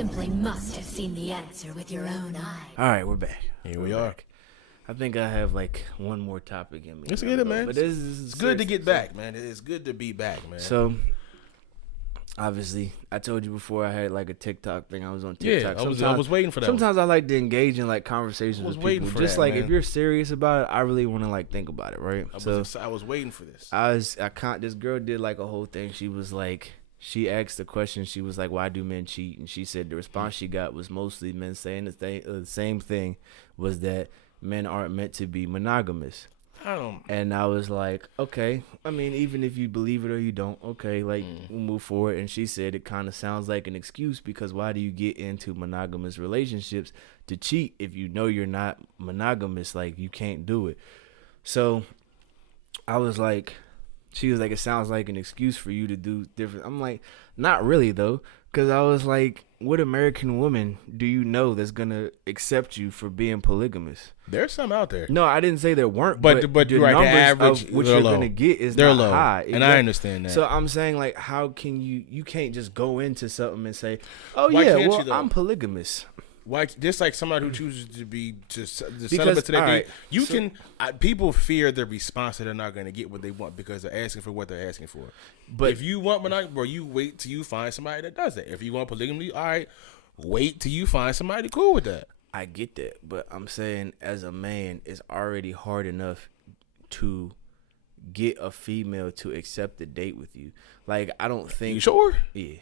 simply must have seen the answer with your own eye. All right, we're back. Here we are. I think I have like one more topic in me. Let's get it, man. But it's good to get back, man. It's good to be back, man. So, obviously, I told you before I had like a TikTok thing. I was on TikTok. Yeah, I was waiting for that. Sometimes I like to engage in like conversations with people. Just like if you're serious about it, I really want to like think about it, right? I was waiting for this. This girl did like a whole thing. She was like, she asked the question. She was like, "Why do men cheat?" And she said the response she got was mostly men saying the same thing, was that men aren't meant to be monogamous. And I was like, okay. I mean, even if you believe it or you don't, okay, like we'll move forward. And she said it kind of sounds like an excuse, because why do you get into monogamous relationships to cheat if you know you're not monogamous? Like, you can't do it. So I was like, she was like, it sounds like an excuse for you to do different. I'm like, not really though, because I was like, what American woman do you know that's gonna accept you for being polygamous? There's some out there. No, I didn't say there weren't, but the right, numbers the average, of what you're gonna get is they're not low. high, and I understand that. So I'm saying, like, how can you can't just go into something and say, oh Why yeah, can't well, you, though? I'm polygamous. Why? Just like somebody who chooses to be celibate to their right, date, people fear the response that they're not going to get what they want because they're asking for what they're asking for. But if you want monogamy, bro, you wait till you find somebody that does that. If you want polygamy, all right, wait till you find somebody cool with that. I get that, but I'm saying as a man, it's already hard enough to get a female to accept a date with you. Like, I don't think. You sure? Yeah.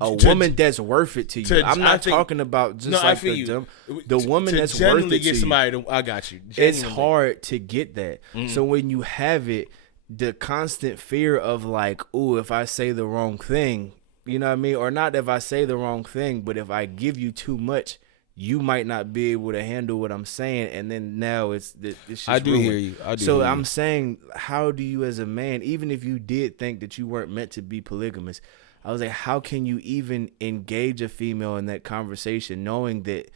A woman that's worth it to you. I'm not talking about just like the woman that's worth it to somebody. I got you. It's hard to get that. So when you have it, the constant fear of like, ooh, if I say the wrong thing, you know what I mean? Or not if I say the wrong thing, but if I give you too much, you might not be able to handle what I'm saying, and then now it's I do ruined. hear you. So I'm saying, how do you as a man, even if you did think that you weren't meant to be polygamous, I was like, how can you even engage a female in that conversation knowing that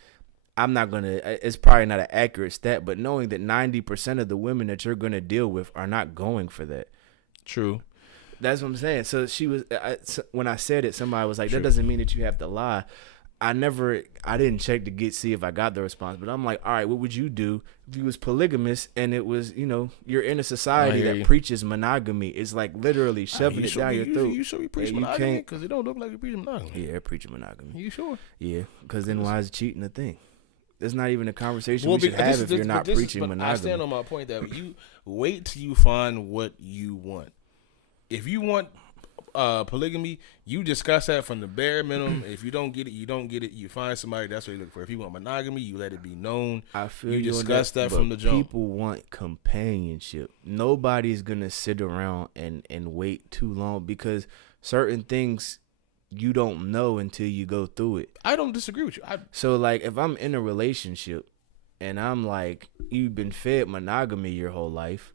it's probably not an accurate stat, but knowing that 90% of the women that you're going to deal with are not going for that. True. That's what I'm saying. So when I said it, somebody was like, True. that doesn't mean that you have to lie. I didn't check to see if I got the response, but I'm like, all right, what would you do if you was polygamous and it was, you're in a society that preaches monogamy? It's like literally shoving it down your throat. You sure you preach monogamy? Because it don't look like you preach monogamy. Yeah, preaching monogamy. You sure? Yeah, because then why is cheating a thing? That's not even a conversation we should have if you're not preaching monogamy. I stand on my point that you wait till you find what you want. If you want polygamy, you discuss that from the bare minimum. If you don't get it, you don't get it. You find somebody that's what you look for. If you want monogamy, you let it be known. I feel you discuss that from the jump. People want companionship. Nobody's gonna sit around and wait too long, because certain things you don't know until you go through it. I don't disagree with you. So like, if I'm in a relationship and I'm like, you've been fed monogamy your whole life.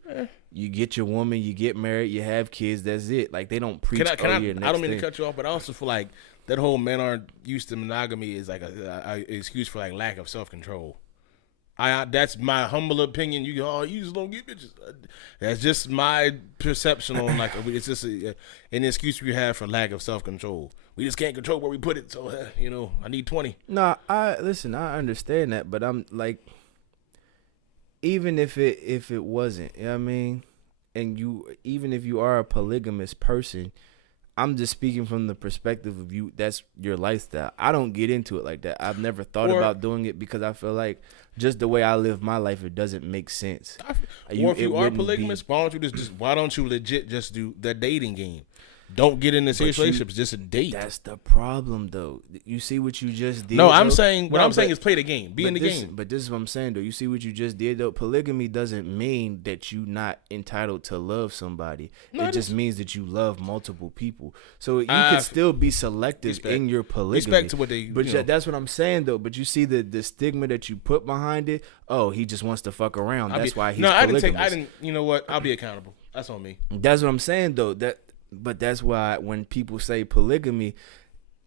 You get your woman, you get married, you have kids, that's it. Like, they don't preach. I don't mean to cut you off, but I also feel like that whole men aren't used to monogamy is like a excuse for like lack of self-control. That's my humble opinion. You just don't get bitches. That's just my perception on like, it's just an excuse we have for lack of self-control. We just can't control where we put it, so I need 20. No, I understand that, but I'm like, even if it wasn't, you know what I mean? And even if you are a polygamous person, I'm just speaking from the perspective of you. That's your lifestyle. I don't get into it like that. I've never thought about doing it because I feel like just the way I live my life, it doesn't make sense. Or if you are polygamous, why don't you legit just do the dating game? Don't get into serious relationships, just a date. That's the problem, though. You see what you just did? No, I'm saying is play the game. Be in the game. But this is what I'm saying, though. You see what you just did, though? Polygamy doesn't mean that you're not entitled to love somebody. No, it just means that you love multiple people. So you could still be selective in your polygamy. Respect to what they. But that's what I'm saying, though. But you see the stigma that you put behind it. Oh, he just wants to fuck around. That's why he's polygamous. I didn't. You know what? I'll be accountable. That's on me. That's what I'm saying, though. But that's why when people say polygamy,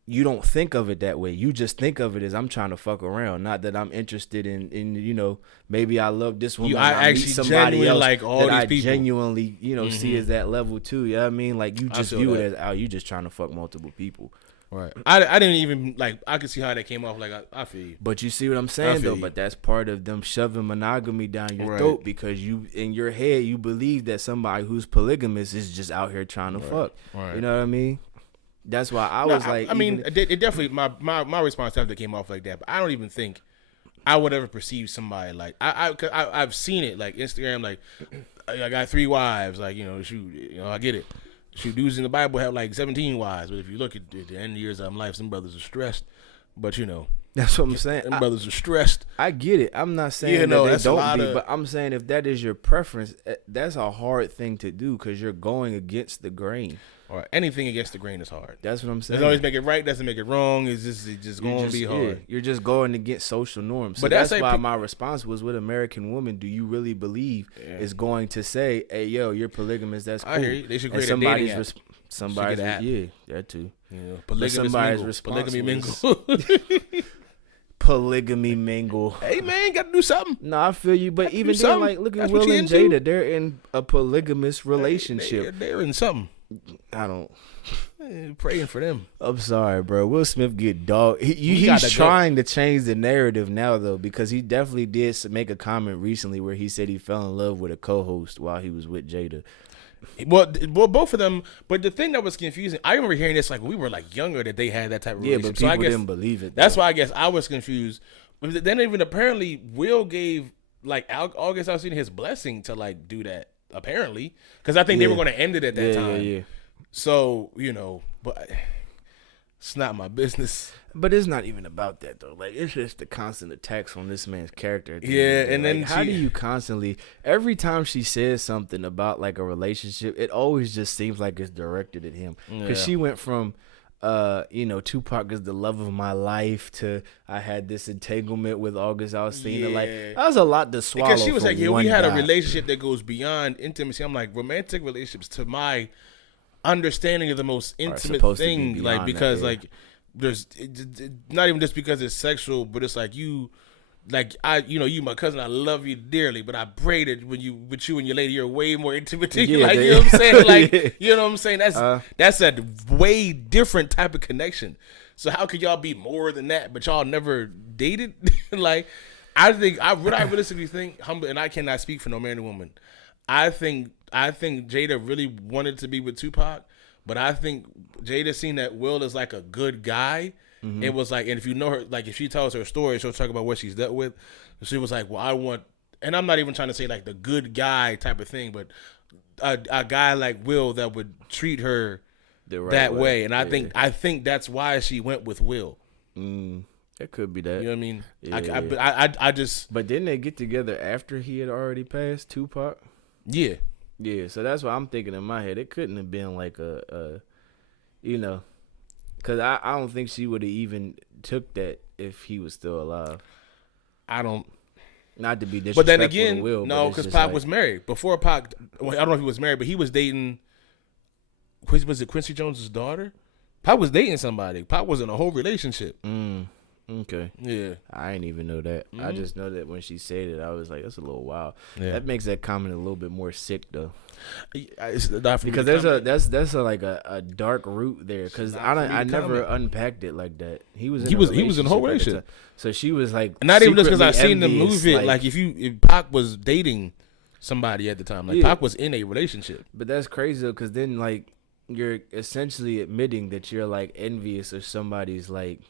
you don't think of it that way. You just think of it as, I'm trying to fuck around. Not that I'm interested in maybe I love this woman. I actually meet somebody else like all that these I people. genuinely, see as that level too. You know what I mean? Like, you just view it as, you just trying to fuck multiple people. Right. I didn't even like. I could see how that came off. Like I feel you. But you see what I'm saying though. you. But that's part of them shoving monogamy down your Right. throat because you in your head you believe that somebody who's polygamous is just out here trying to fuck. Right. You know what I mean? That's why I was like. I mean, it definitely my response after came off like that. But I don't even think I would ever perceive somebody like I've seen it like Instagram. Like I got 3 wives. Like shoot, I get it. Shoot, dudes in the Bible have like 17 wives, but if you look at the end of years of life, some brothers are stressed. But that's what I'm saying. Them brothers are stressed. I get it. I'm not saying that they don't be, but I'm saying if that is your preference, that's a hard thing to do because you're going against the grain. Or anything against the grain is hard. That's what I'm saying. Doesn't always make it right. Doesn't make it wrong. It's just going to be hard. Yeah, you're just going against social norms. So But that's why my response was, with American Woman, do you really believe is going to say, "Hey, yo, you're polygamous"? That's cool. I hear you. They should create a dating app. Somebody's yeah, that too. Polygamy mingle. Polygamy mingle. Hey man, got to do something. No, I feel you, but even then, like, look at Will and Jada. They're in a polygamous relationship. They're in something. I don't. Praying for them. I'm sorry, bro. Will Smith get dog. He's trying to change the narrative now, though, because he definitely did make a comment recently where he said he fell in love with a co-host while he was with Jada. Well, both of them. But the thing that was confusing, I remember hearing this like when we were like younger that they had that type of relationship. But people didn't believe it. That's why I guess I was confused. But then even apparently Will gave like August Alsina his blessing to like do that. Apparently, because I think they were going to end it at that time. Yeah. So but it's not my business. But it's not even about that though. Like, it's just the constant attacks on this man's character. Yeah, and then how do you constantly? Every time she says something about like a relationship, it always just seems like it's directed at him. Because she went from, Tupac is the love of my life to I had this entanglement with August Alsina. Yeah. Like, that was a lot to swallow. Because she was like, we had a relationship that goes beyond intimacy. I'm like, romantic relationships, to my understanding of the most intimate thing, like because like there's not even just because it's sexual, but it's like you my cousin, I love you dearly, but I pray that with you and your lady, you're way more intimate to you. Like, you know what I'm saying? Like, you know what I'm saying? That's a way different type of connection. So how could y'all be more than that, but y'all never dated? Like, I realistically think, and I cannot speak for no man or woman, I think Jada really wanted to be with Tupac, but I think Jada seen that Will is like a good guy. Mm-hmm. It was like, and if you know her, like if she tells her story, she'll talk about what she's dealt with. She was like, well, I want, and I'm not even trying to say like the good guy type of thing, but a guy like Will that would treat her that way. And I think that's why she went with Will. It could be that. You know what I mean? Yeah, I just. But didn't they get together after he had already passed, Tupac? Yeah. Yeah, so that's what I'm thinking in my head. It couldn't have been like because I don't think she would have even took that if he was still alive. I don't. Not to be disrespectful. But then again, to Will, no, because Pac was married. Before Pac, I don't know if he was married, but he was dating, was it Quincy Jones' daughter? Pac was dating somebody. Pac was in a whole relationship. Okay. Yeah. I didn't even know that. I just know that when she said it, I was like, that's a little wild. Yeah. That makes that comment a little bit more sick, though. Because there's a dark root there. Because I never unpacked it like that. He was in a whole relationship. So she was like, and not even just because I seen them move it. Like if Pac was dating somebody at the time, like Pac was in a relationship. But that's crazy though, because then like you're essentially admitting that you're like envious of somebody's like.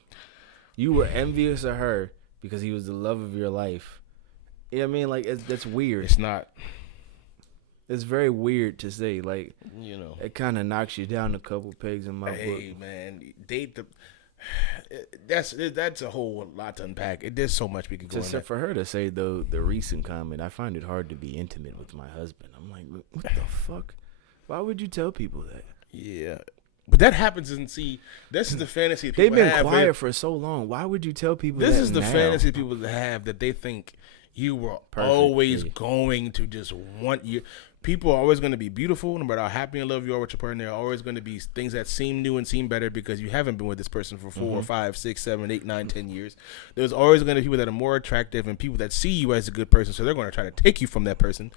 You were envious of her because he was the love of your life. You know what I mean? Like, that's weird. It's not. It's very weird to say. Like, it kind of knocks you down a couple pegs in my book. Hey, man, date the. That's a whole lot to unpack. There's so much we could go into. For her to say, though, the recent comment, I find it hard to be intimate with my husband. I'm like, what the fuck? Why would you tell people that? Yeah. But that happens, and see, this is the fantasy people have. They've been quiet for so long. Why would you tell people this that is the now? fantasy people have, that they think you were always going to just want you. People are always going to be beautiful, no matter how happy and love you are with your partner. There are always going to be things that seem new and seem better because you haven't been with this person for 4, 5, 6, 7, 8, 9, 10 years. There's always going to be people that are more attractive and people that see you as a good person, so they're going to try to take you from that person.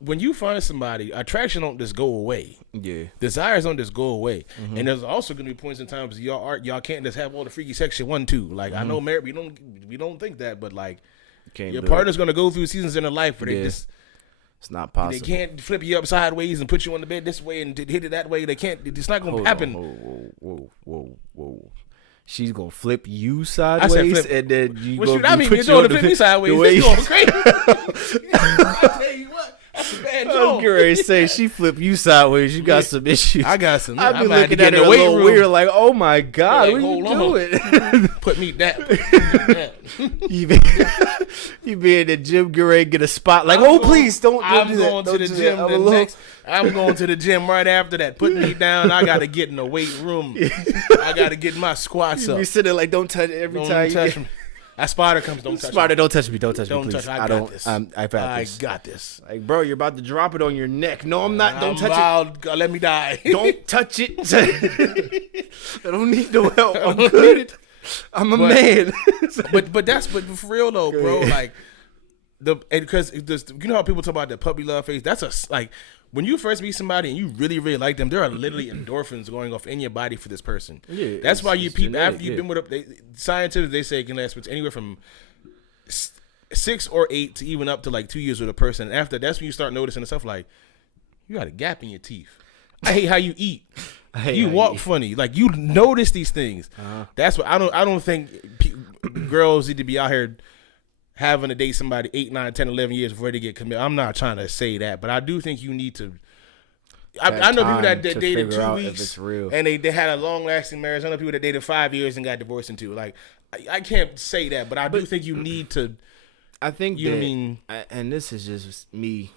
when you find somebody, attraction don't just go away. Yeah. Desires don't just go away. And there's also going to be points in times y'all can't just have all the freaky sex you want to. Like I know, married, we don't think that, but like your partner's going to go through seasons in their life where they just. It's not possible. They can't flip you up sideways and put you on the bed this way and hit it that way. They can't. It's not going to happen. Whoa. She's gonna flip you sideways, and then you well, gonna you're doing to flip me sideways. It's going crazy. I tell you what, that's a bad joke. I'm ready to say she flip you sideways. You got some issues. I got some. I've been looking at it a little weird, like, oh my god, what are you doing? Put me down. You be in the gym, get ready to get a spot. Like, please don't do that. I'm going to the gym. I'm going to the gym right after that. Put me down. I got to get in the weight room. I got to get my squats up. You sitting there like, don't touch it every time. Touch me. That spider comes. Don't touch spider, me. Don't touch me. Don't touch me, please. I got this. I got this. Like, bro, you're about to drop it on your neck. No, I'm not. Don't touch it. Let me die. Don't touch it. I don't need no help. I'm good. I'm a man. but for real though, bro. Like because you know how people talk about the puppy love phase. That's like when you first meet somebody and you really really like them, there are literally endorphins going off in your body for this person. Yeah, that's why you peep after you've been with them. Scientists they say it can last anywhere from 6 or 8 to even up to like 2 years with a person. And after that's when you start noticing stuff like you got a gap in your teeth. I hate how you eat. You walk funny. Like you notice these things. That's what I don't think girls need to be out here having to date somebody 8, 9, 10, 11 years before they get committed. I'm not trying to say that, but I do think you need to. I know people that dated 2 weeks and they had a long lasting marriage. I know people that dated 5 years and got divorced in 2. Like I can't say that, but I do think you need to. I think you know what I mean, and this is just me,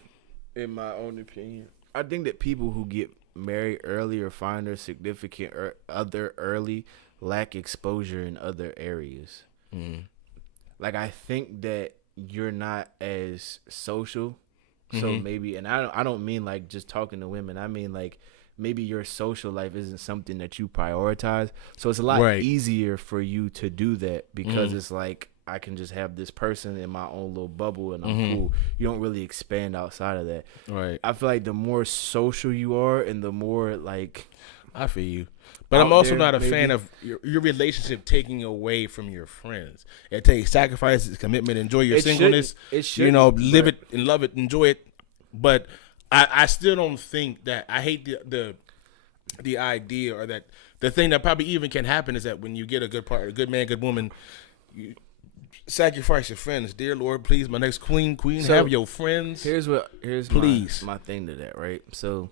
in my own opinion. I think that people who get married early or find their significant other early lack exposure in other areas. Like I think that you're not as social, so maybe, and I don't mean like just talking to women. I mean like maybe your social life isn't something that you prioritize, so it's a lot easier for you to do that because it's like I can just have this person in my own little bubble and I'm cool. You don't really expand outside of that. Right. I feel like the more social you are and the more like I feel you. But I'm also not a fan of your relationship taking away from your friends. It takes sacrifices, commitment, enjoy your singleness. It should, you know, live it and love it, enjoy it. But I still don't think that I hate the idea or that the thing that probably even can happen is that when you get a good partner, a good man, good woman, you sacrifice your friends. Dear Lord, please, my next queen, so have your friends. Here's please my thing to that, right? So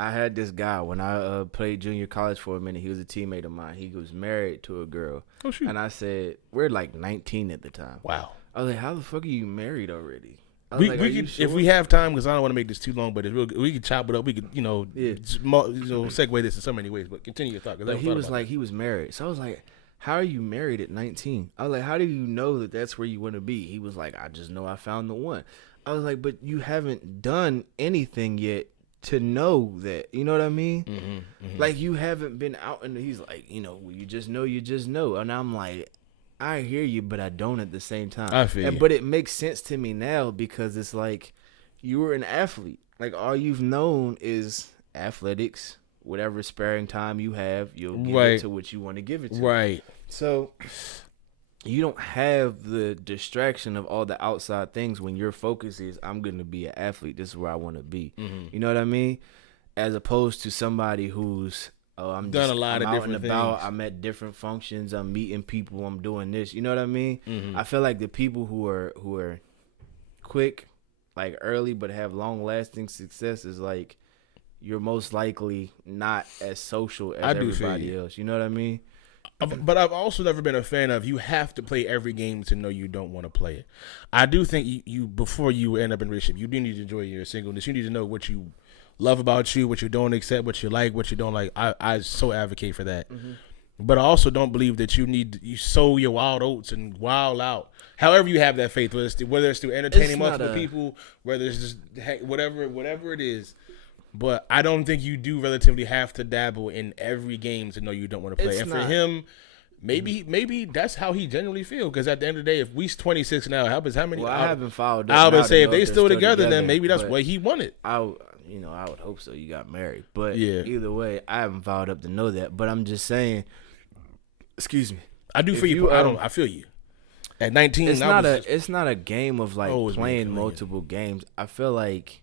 I had this guy when I played junior college for a minute. He was a teammate of mine. He was married to a girl. Oh, shoot. And I said, we're like 19 at the time. Wow. I was like, how the fuck are you married already? We could, sure? If we have time, because I don't want to make this too long, but we could chop it up. We could, segue this in so many ways. But continue your thought. But he was like, he was married. So I was like, how are you married at 19? I was like, how do you know that that's where you want to be? He was like, I just know I found the one. I was like, but you haven't done anything yet to know that. You know what I mean? Like, you haven't been out. And he's like, you just know. And I'm like, I hear you, but I don't at the same time. I feel you. But it makes sense to me now because it's like you were an athlete. Like, all you've known is athletics. Whatever sparing time you have, you'll give it to what you want to give it to. Right. So you don't have the distraction of all the outside things when your focus is, I'm going to be an athlete. This is where I want to be. You know what I mean? As opposed to somebody who's, I'm done a lot of different things. I'm at different functions. I'm meeting people. I'm doing this. You know what I mean? I feel like the people who are quick, like early, but have long lasting success is like, you're most likely not as social as everybody else. You know what I mean? But I've also never been a fan of you have to play every game to know you don't want to play it. I do think you before you end up in a relationship, you do need to enjoy your singleness. You need to know what you love about you, what you don't accept, what you like, what you don't like. I so advocate for that. But I also don't believe that you sow your wild oats and wild out. However you have that faith, whether it's through entertaining multiple people, whether it's just whatever it is. But I don't think you do relatively have to dabble in every game to know you don't want to play. And for him, maybe that's how he genuinely feel. Because at the end of the day, if we 26 now, how many? Well, I haven't followed. I would say if know they still together, then together, maybe that's what he wanted. I would hope so. You got married, but Yeah. either way, I haven't followed up to know that. But I'm just saying. Excuse me. I do feel you. I feel you. At 19, it's not a game of like always playing multiple games. I feel like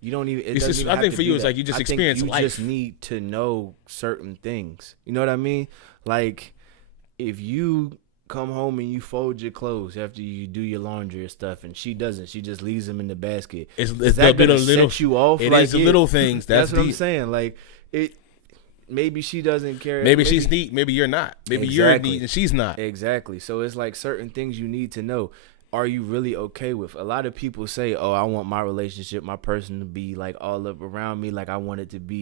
you don't even. It It's doesn't just- even I have think to for be you, it's that. like you just I think experience you life. just need to know certain things. You know what I mean? Like if you come home and you fold your clothes after you do your laundry or stuff, and she doesn't, she just leaves them in the basket. It's Is that bit gonna of little set you off? It Like, is the little things. That's what I'm deep. saying. Like it. Maybe she doesn't care. Maybe she's neat. Maybe you're not. Maybe you're Exactly. neat and she's not. Exactly. So it's like certain things you need to know. Are you really okay with? A lot of people say, "Oh, I want my relationship, my person to be like all up around me. Like I want it to be,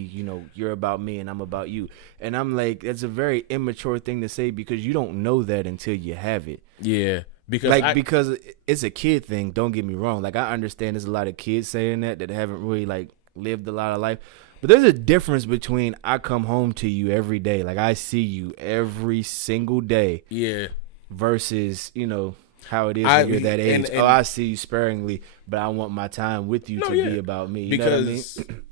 you're about me and I'm about you." And I'm like, that's a very immature thing to say because you don't know that until you have it. Yeah, because it's a kid thing. Don't get me wrong. Like I understand there's a lot of kids saying that haven't really like lived a lot of life. But there's a difference between I come home to you every day, like I see you every single day, yeah, versus, how it is when you're that age. and I see you sparingly, but I want my time with you to be about me. You know what I mean?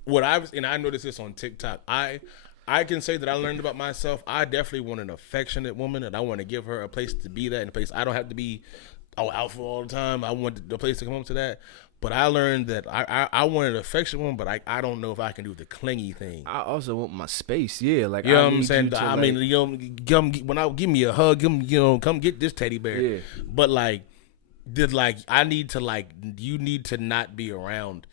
because I noticed this on TikTok. I can say that I learned about myself. I definitely want an affectionate woman, and I want to give her a place to be that, and a place I don't have to be alpha all the time. I want the place to come home to that. But I learned that I want an affectionate woman, but I don't know if I can do the clingy thing. I also want my space. Yeah, like You know I what I'm need saying? you to, I like- mean, give me a hug, come get this teddy bear. Yeah. But I need to you need to not be around.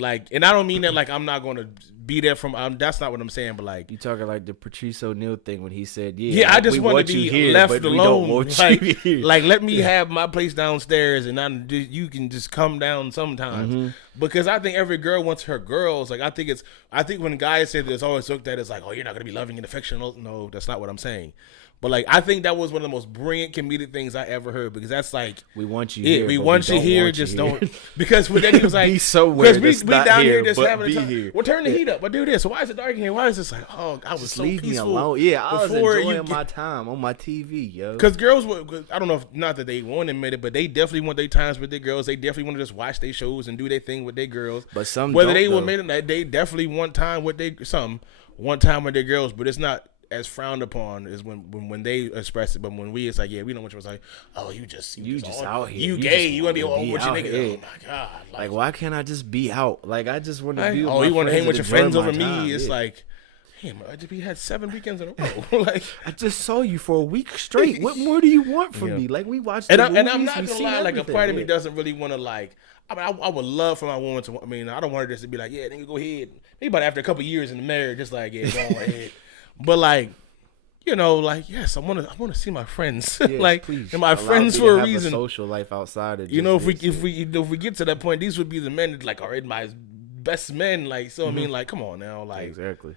And I don't mean that I'm not gonna be there that's not what I'm saying. But you talking like the Patrice O'Neal thing when he said, yeah, I just we want to you be here, left but alone. we don't want you here. Let me have my place downstairs, and you can just come down sometimes. Mm-hmm. Because I think every girl wants her girls. I think when guys say that, it's always looked at as oh, you're not gonna be loving and affectionate. No, that's not what I'm saying. But I think that was one of the most brilliant comedic things I ever heard, because that's we want you here. we but want you don't here, want just you don't. here. Because when then he was like, Be somewhere that's we not down here, here just but having a be time. here. Well, turn the heat up. But do this. Why is it dark in here? Why is this I was Just so leave peaceful. me alone. Yeah, I was before you enjoying get- my time on my TV, yo. Because girls would, I don't know, not that they won't admit it, but they definitely want their times with their girls. They definitely want to just watch their shows and do their thing with their girls. But some whether don't, they will though. admit it, they definitely want time with one time with their girls, but it's not as frowned upon as when they express it. But when it's like, yeah, we don't want you. It's like, oh, you just out here. You You gay. just You want to be wanna all be with your out nigga. here. Oh my god. Like, why can't I just be out? Like, I just want to be with oh, my you want to hang friends with and your friends enjoy over my me? time. It's Yeah. like, damn, we had 7 weekends in a row. I just saw you for a week straight. What more do you want from Yeah. me? Like, we watched And the I'm movies, not we gonna seen lie, a everything. part of me Yeah. doesn't really want to I would love for my woman to. I mean, I don't want her just to be like, yeah, then you go ahead. Maybe about after a couple years in the marriage, just like, yeah, go ahead. But yes, I want to see my friends. Yes, please. and my Allow friends me for to a have reason. social life outside of You know, just if we get to that point, these would be the men that are my best men. I mean, come on now, exactly.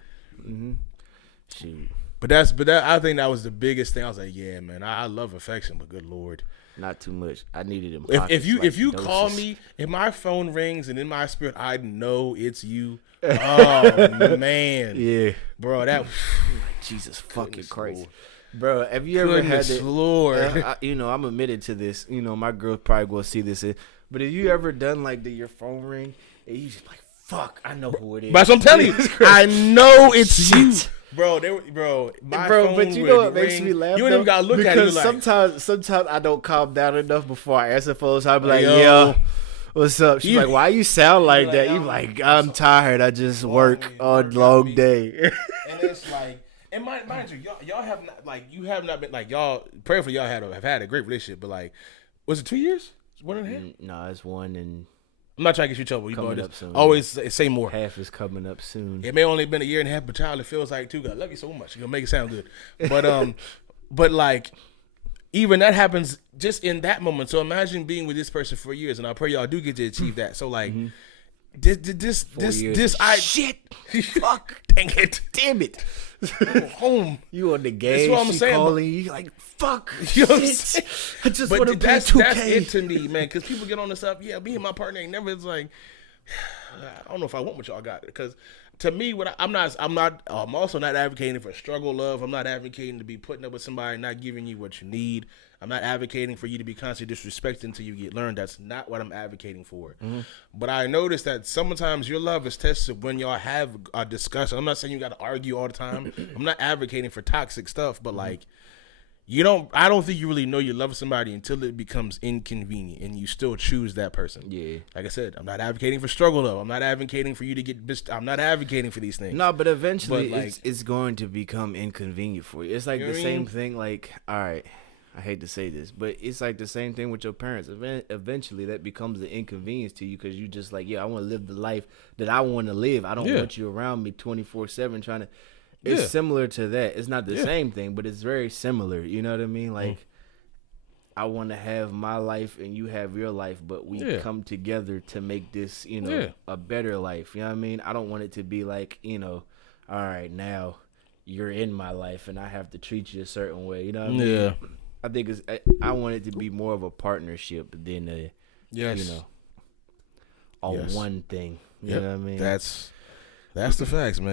Shoot. But I think that was the biggest thing. I was like, yeah, man, I love affection, but good Lord. Not too much. I needed him. If you call me, if my phone rings and in my spirit I know it's you, oh man, yeah, bro, that Jesus fucking Goodness Christ, Lord. bro. Have you ever had Goodness it? Lord. I'm admitted to this. My girl probably gonna see this. But have you ever done your phone ring and you just like, fuck, I know who it is. But I'm telling you, I know it's Shit. you. Bro, my phone but you know would what makes ring. me laugh? You ain't even gotta look at it. because You like, sometimes I don't calm down enough before I answer phones. I'll be like, Yo. yo, what's up? She's You- like, why you sound like like, that? yo, You like, I'm tired. I just work a long day. and it's like, and mind you, y'all have not you have not been y'all. Prayerfully, y'all have had a great relationship, but was it 2 years? 1.5? No, it's one and I'm not trying to get you in trouble. You Coming know, up soon. always say more. half is coming up soon. It may only been a year and a half, but child, it feels like 2. God, I love you so much. You're gonna make it sound good. But even that happens just in that moment. So imagine being with this person for years, and I pray y'all do get to achieve that. So this years. shit, fuck, dang it, damn it, home. You on the game? That's what I'm she saying, calling you like, fuck. You know what I'm shit. saying? I just want to But play that's 2K. it to me, man. Because people get on this stuff. Yeah, me and my partner ain't never. It's like, I don't know if I want what y'all got. Because to me, I'm also not advocating for struggle love. I'm not advocating to be putting up with somebody not giving you what you need. I'm not advocating for you to be constantly disrespected until you get learned. That's not what I'm advocating for. But I noticed that sometimes your love is tested when y'all have a discussion. I'm not saying you got to argue all the time. I'm not advocating for toxic stuff, but like, I don't think you really know you love somebody until it becomes inconvenient and you still choose that person. Yeah. Like I said, I'm not advocating for struggle though. I'm not advocating for you to I'm not advocating for these things. No, but eventually it's going to become inconvenient for you. It's like the same thing. Like, all right, I hate to say this, but it's like the same thing with your parents. Eventually that becomes an inconvenience to you because you just like, I want to live the life that I want to live. I don't want you around me 24/7 trying to. It's similar to that. It's not the same thing, but it's very similar. You know what I mean? Like, I want to have my life and you have your life, but we come together to make this, a better life. You know what I mean? I don't want it to be like, all right, now you're in my life and I have to treat you a certain way. You know what I mean? Yeah. I think I want it to be more of a partnership than one thing. You know what I mean? That's the facts, man.